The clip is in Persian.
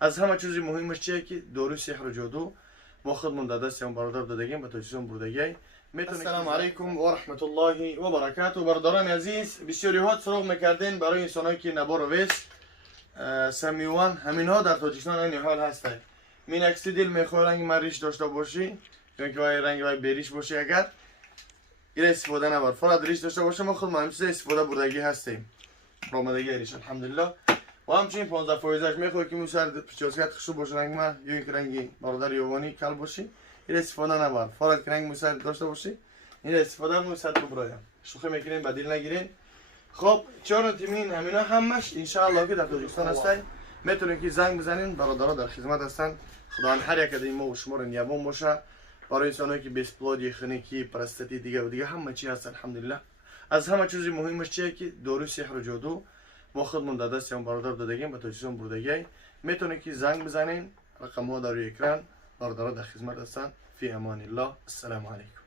از همه چیز مهمش چیه که داروی سحر و جادو ما خودمون در دستمون برادر دادگیم به توجیهمون بردگی. السلام علیکم و رحمت الله و برکاته. برادران عزیز، بسیاری ها سراغ میکردین برای انسانایی که نبار و ویس سمیوان، همین ها در تاجیکستان این حال هسته. من اکسی دل میخواه رنگ مریش داشته باشی یا که رنگ وای بریش باشی، اگر ایره استفاده نبار فراد ریش داشته باشه ما خود همچه استفاده بردگی هستیم برامدگی ریش الحمدلله. و همچنین 15 فایزش میخواه که موسر پچاسکت خشو باشه رنگ ما یا یک رنگی برادر یوانی کل باشی ایره استفاده نبار فراد که رنگ موسر داشته باشی ایره استفاده موسر برایم شوخی میکنین بدیل نگیرین. خب 4 تیمین همینا همش انشاءالله که در تاجیکستان هستن میتونین که زنگ بزنین، برادرها در خدمت هستن. خدا هر یک از ما و شما رو نیابون باشه برای انسانایی که بسپلاد خنکی پرستاتی دیگه و دیگه همه چی هست الحمدلله. از همه چیز مهمش چیه که داروی سحر و جادو ما خودمون در دستمون برادر دادگیم به توجیهمون بردگی. میتونین که زنگ بزنین، رقم ها در روی اکران، برادرها در خدمت هستن. فی امان الله. السلام علیکم.